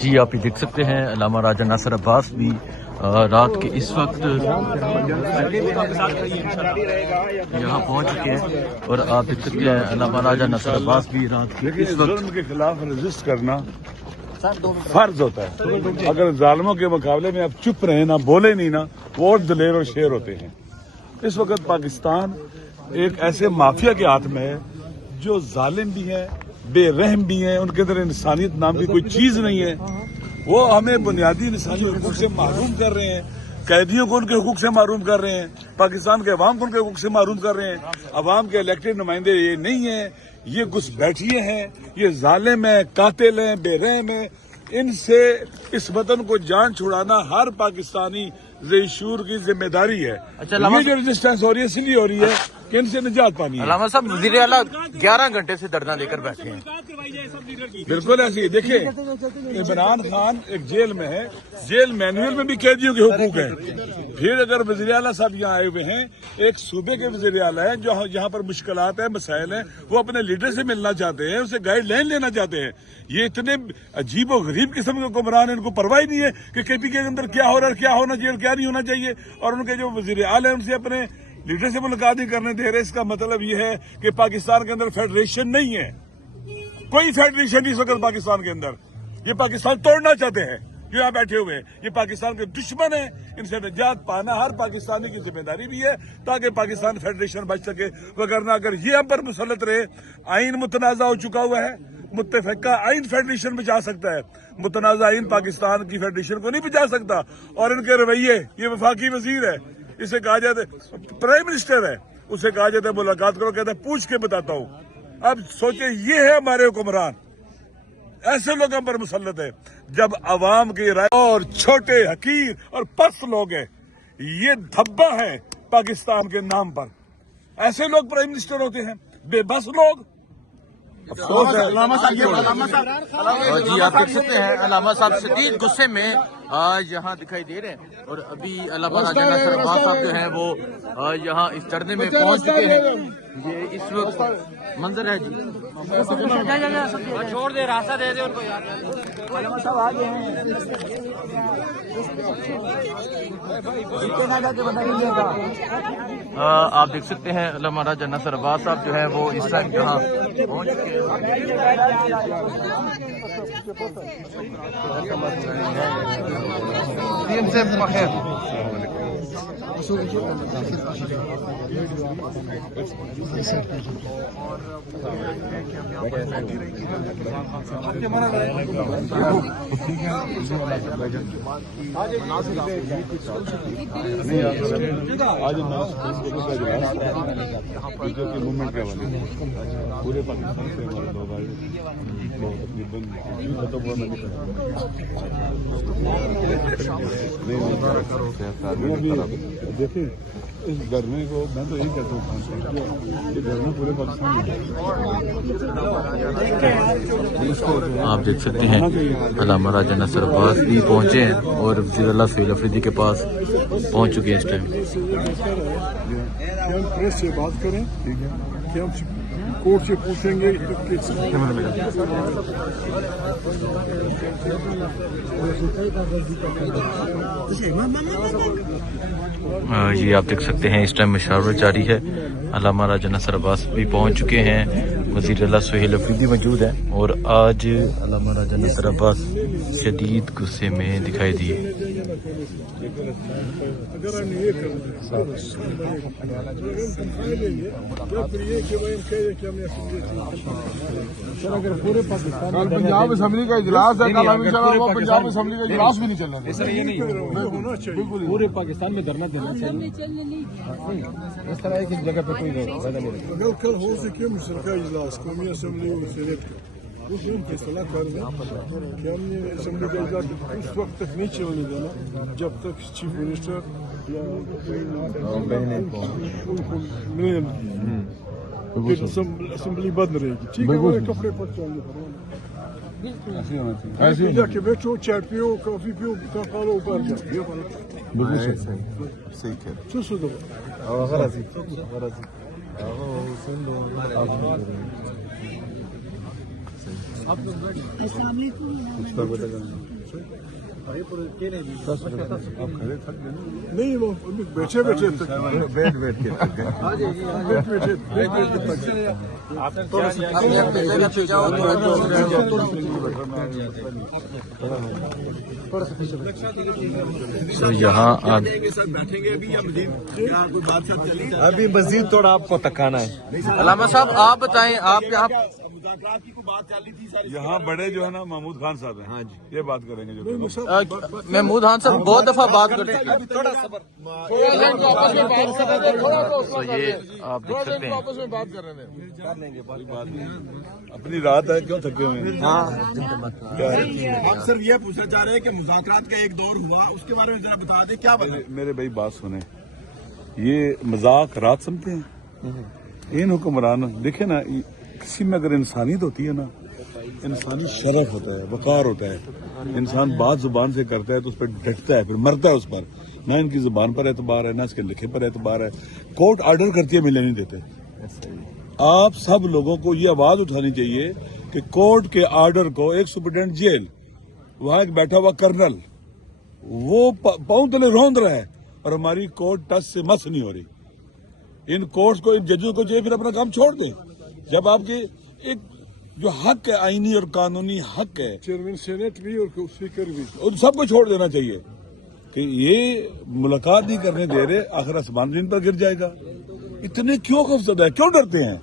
جی آپ یہ دیکھ سکتے ہیں علامہ راجہ ناصر عباس بھی رات کے اس وقت یہاں پہنچ چکے ہیں، اور آپ دیکھ سکتے ہیں علامہ راجہ ناصر عباس بھی رات کے اس وقت ظلم کے خلاف رجسٹ کرنا فرض ہوتا ہے. اگر ظالموں کے مقابلے میں آپ چپ رہے نہ بولے نہیں نا، وہ اور دلیر اور شیر ہوتے ہیں. اس وقت پاکستان ایک ایسے مافیا کے ہاتھ میں ہے جو ظالم بھی ہیں، بے رحم بھی ہیں، ان کے اندر انسانیت نام کی کوئی چیز نہیں ہے. وہ ہمیں بنیادی انسانی حقوق سے محروم کر رہے ہیں، قیدیوں کو ان کے حقوق سے محروم کر رہے ہیں، پاکستان کے عوام کو ان کے حقوق سے محروم کر رہے ہیں. عوام کے الیکٹڈ نمائندے یہ نہیں ہیں، یہ گھس بیٹھیے ہیں، یہ ظالم ہیں، قاتل ہیں، بے رحم ہیں. ان سے اس وطن کو جان چھڑانا ہر پاکستانی ذی شعور کی ذمہ داری ہے. یہ جو رجسٹنس ہو رہی ہے اس لیے ہو رہی ہے کہ ان سے نجات پانی ہے. علامہ صاحب وزیر اعلیٰ 11 گھنٹے سے دھرنا لے کر بیٹھے ہیں. بالکل ایسے ہی دیکھیں، عمران خان ایک جیل میں ہے، جیل مینوئل میں بھی قیدیوں کے حقوق ہیں. پھر اگر وزیر اعلیٰ صاحب یہاں آئے ہوئے ہیں، ایک صوبے کے وزیر اعلیٰ ہیں جو یہاں پر مشکلات ہیں، مسائل ہیں، وہ اپنے لیڈر سے ملنا چاہتے ہیں، اسے گائیڈ لائن لینا چاہتے ہیں. یہ اتنے عجیب و غریب قسم کے حکمران ہیں، ان کو پرواہ نہیں ہے کہ کے پی کے اندر کیا ہو رہا ہے، کیا ہونا چاہیے، کیا نہیں ہونا چاہیے. اور ان کے جو وزیر اعلیٰ ہیں ان سے اپنے لیڈر سے ملاقات نہیں کرنے دے رہے. اس کا مطلب یہ ہے کہ پاکستان کے اندر فیڈریشن نہیں ہے، کوئی فیڈریشن نہیں اس وقت پاکستان کے اندر. یہ پاکستان توڑنا چاہتے ہیں جو یہاں بیٹھے ہوئے ہیں، یہ پاکستان کے دشمن ہیں. ان سے نجات پانا ہر پاکستانی کی ذمہ داری بھی ہے تاکہ پاکستان فیڈریشن بچ سکے. وگرنہ اگر یہ ہم پر مسلط رہے، آئین متنازع ہو چکا ہوا ہے، متفقہ آئین فیڈریشن بچا سکتا ہے، متنازع آئین پاکستان کی فیڈریشن کو نہیں بچا سکتا. اور ان کے رویے، یہ وفاقی وزیر ہے، اسے کہا جاتا ہے پرائم منسٹر ہے، اسے کہا جاتا ہے ملاقات کرو، کہتا ہے پوچھ کے بتاتا ہوں. اب سوچیں یہ ہے ہمارے حکمران، ایسے لوگ ہم پر مسلط ہے جب عوام کی رائے اور چھوٹے حقیر اور پست لوگ ہیں. یہ دھبا ہے پاکستان کے نام پر. ایسے لوگ پرائم منسٹر ہوتے ہیں، بے بس لوگ. افسوس ہے. جی آپ دیکھ سکتے ہیں علامہ صاحب شدید غصے میں آج یہاں دکھائی دے رہے ہیں، اور ابھی علامہ راجہ ناصر عباس صاحب جو ہیں وہ یہاں اس دھرنے میں پہنچ چکے ہیں. یہ اس وقت منظر ہے. جی چھوڑ دے، راستہ دے دے ان کو یار. آپ دیکھ سکتے ہیں علامہ راجہ ناصر عباس صاحب جو ہے وہ اس ٹائم یہاں پہنچ چکے ہیں. آج موومنٹ کے حوالے سے پورے پاکستان سے ہمارے لوگ آئے، دیکھیں اس دھرنے کو میں تو یہی کہتا ہوں، یہ دھرنا پورے پاکستان میں. آپ دیکھ سکتے ہیں علامہ راجہ ناصر عباس بھی پہنچے ہیں اور وزیر اللہ سہیل افریدی کے پاس پہنچ چکے ہیں اس ٹائم. ہم پریس سے بات کریں، ٹھیک ہے، کہ ہم کورٹ سے پوچھیں گے. جی آپ دیکھ سکتے ہیں اس ٹائم مشاورت جاری ہے. علامہ راجہ ناصر عباس بھی پہنچ چکے ہیں، وزیر اعلیٰ سہیل افریدی موجود ہیں، اور آج علامہ راجہ ناصر عباس شدید غصے میں دکھائی دیے. پنجاب اسمبلی کا اجلاس ہے، کل پنجاب اسمبلی کا اجلاس بھی نہیں چل رہا. بالکل پورے پاکستان میں دھرنا دینا چاہیے. اس طرح کی جگہ پہ کوئی اگر کل ہو سکے مشترکہ اجلاس قومی اسمبلی اور سینیٹ کا، اس میں فیصلہ کر دیں کہ ہم نے اسمبلی کا اجلاس اس وقت تک نہیں چلنے دینا جب تک چیف منسٹر یا اسمبلی بند رہے گی. ٹھیک ہے، وہ کپڑے پر چاہیے، ایسے جا کے بیٹھو، چائے پیو، کافی پیو، کھا لو، اوپر جاؤ. नहीं वो बैठे बैठे बैठ बैठ के थक गए। तो यहाँ आप अभी मजीद थोड़ा आपको तकाना है। अलामा साहब आप बताएं, आप यहाँ यहाँ बड़े जो है ना महमूद खान साहब हैं। हाँ जी, ये बात करेंगे जो महमूद खान साहब बहुत दफा बात करते हैं, तो ये आप देख सकते हैं। अपनी रात है, क्यों थके हुए हैं? आप सर ये पूछना चाह रहे हैं कि मुज़ाकरात का एक दौर हुआ, उसके बारे में जरा बता दें, क्या बता? मेरे भाई बात सुने, ये मजाक रात समझते हैं इन हुक्मरान। देखे ना, किसी में अगर इंसानियत होती है ना, इंसानी शरफ होता है, वकार होता है, इंसान बात जुबान से करता है तो उस पर डटता है, फिर मरता है उस पर। ना इनकी जुबान पर एतबार है, ना इसके लिखे पर एतबार है। कोर्ट ऑर्डर करती है, मिलने नहीं देते। आप सब लोगों को ये आवाज उठानी चाहिए कि कोर्ट के ऑर्डर को, एक सुप्रीटेंडेंट जेल, वहां एक बैठा हुआ कर्नल, वो पांव तले रौंद रहा है और हमारी कोर्ट टच से मस नहीं हो रही। इन कोर्ट्स को, इन जजों को चाहिए फिर अपना काम छोड़ दें। जब आपके एक जो हक है, आईनी और कानूनी हक है, चेयरमैन सेनेट भी और स्पीकर भी, उन सबको छोड़ देना चाहिए कि ये मुलाकात नहीं करने दे रहे, आखिर आसमान इन पर गिर जाएगा। इतने क्यों खौफजदा है, क्यों डरते हैं?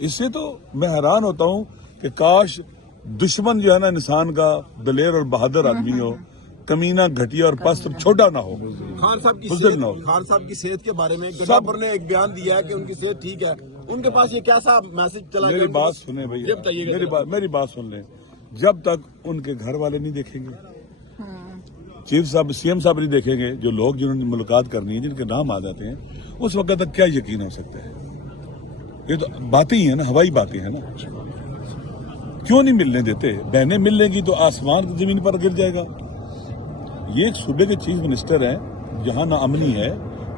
इससे तो मैं हैरान होता हूं कि काश दुश्मन जो है ना इंसान का दलेर और बहादुर आदमी हो, कमीना, घटिया और पस्त छोटा ना हो, खान साहब की बुजुर्ग ना हो। खान साहब की सेहत के बारे में गड्ढापुर ने एक बयान दिया है कि उनकी सेहत ठीक है। उनके पास ये कैसा मैसेज चला? मेरी बात सुने भैया, मेरी बात सुन लें। जब तक उनके घर वाले नहीं देखेंगे, चीफ साहब, सीएम साहब नहीं देखेंगे, जो लोग जिन्होंने मुलाकात करनी है, जिनके नाम आ जाते हैं, उस वक्त तक क्या यकीन हो सकता है? ये तो बातें ही है ना, हवाई बातें हैं ना। क्यों नहीं मिलने देते? बहनें मिल लेंगी तो आसमान जमीन पर गिर जाएगा। ये एक सूबे के चीफ मिनिस्टर हैं, जहां ना अमनी है,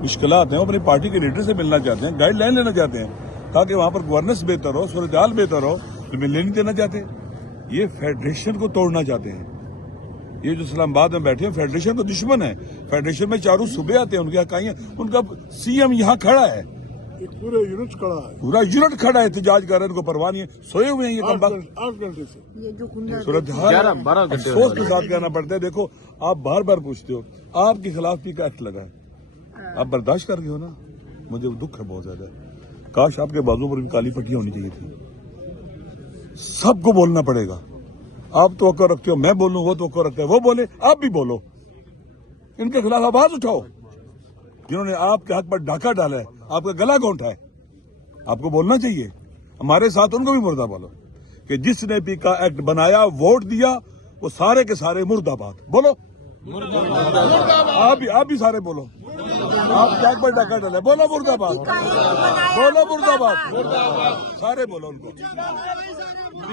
मुश्किलात हैं, वो अपनी पार्टी के लीडर से मिलना चाहते हैं, गाइडलाइन लेना चाहते हैं ताकि वहां पर गवर्नेंस बेहतर हो, सूरत-ए-हाल बेहतर हो, तो मिलने नहीं देना चाहते। ये फेडरेशन को तोड़ना चाहते हैं। ये जो इस्लामाबाद में बैठे हैं, फेडरेशन का दुश्मन है। फेडरेशन में चारों सूबे आते हैं, उनकी इकाइयां, उनका सीएम यहाँ खड़ा है, एक पूरा यूनिट खड़ा है, पूरा यूनिट खड़ा है, एहतजाज कर रहे हैं, उनको परवाह नहीं है, सोए हुए हैं ये कम 8 घंटे से। सूरत-ए-हाल अफसोस के साथ कहना पड़ता है। देखो, आप बार बार पूछते हो, आपके खिलाफ भी का एक्ट लगा है, आप बर्दाश्त कर रहे हो ना, मुझे दुख है बहुत ज्यादा। काश आपके बाजू पर भी काली पट्टियां होनी चाहिए थी। सबको बोलना पड़ेगा। आप तो रखते हो, मैं बोलूं, वो तो रखता है, वो बोले, आप भी बोलो, इनके खिलाफ आवाज उठाओ। जिन्होंने आपके हक पर डाका डाला है, आपका गला घोंटा है, आपको बोलना चाहिए। हमारे साथ उनको भी मुर्दा बोलो कि जिसने भी का एक्ट बनाया, वोट दिया, वो सारे के सारे मुर्दाबाद बोलो। आप भी सारे बोलो, आप क्या पर डाका डाला, बोलो मुर्दाबाद, बोलो मुर्दाबाद, सारे बोलो उनको।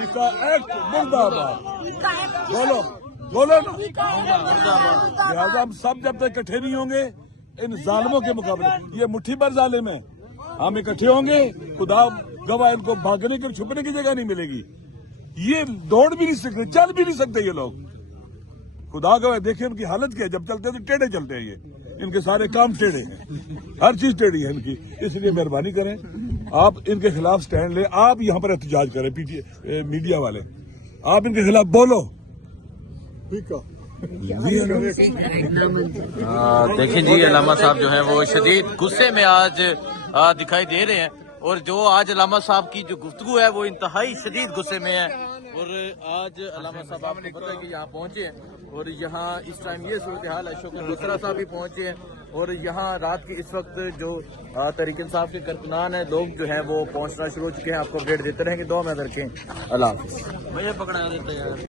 का एक्ट मुर्दाबाद बोलो, बोलो ना। लिहाजा हम सब जब तक इकट्ठे नहीं होंगे इन जालिमों के मुकाबले, ये मुट्ठी भर जालिम है, हम इकट्ठे होंगे, खुदा गवाह, इनको भागने की, छुपने की जगह नहीं मिलेगी। ये दौड़ भी नहीं सकते, चल भी नहीं सकते ये लोग, खुदा गवाह। देखिए उनकी हालत क्या है, जब चलते हैं तो टेढ़े चलते हैं, ये इनके सारे काम टेढ़े हैं, हर चीज टेढ़ी है इनकी। इसलिए मेहरबानी करें, आप इनके खिलाफ स्टैंड लें, आप यहाँ पर एहतजाज करें, मीडिया वाले, आप इनके खिलाफ बोलो। ठीक है, देखें जी, अलामा साहब जो हैं वो शदीद गुस्से में आज दिखाई दे रहे हैं, और जो आज अलामा साहब की जो गुफ्तगू है वो इंतहाई शदीद गुस्से में है। और आज अलामा साहब, आपको पता है कि यहाँ पहुंचे हैं, और यहाँ इस टाइम ये सूरत हाल है। शौकत बसरा साहब भी पहुंचे हैं, और यहाँ रात के इस वक्त जो तहरीक इंसाफ के कारकुनान है, लोग जो हैं वो पहुंचना शुरू हो चुके हैं। आपको अपडेट देते रहेंगे, दुआ में रखें। अल्लाह हाफ़िज़।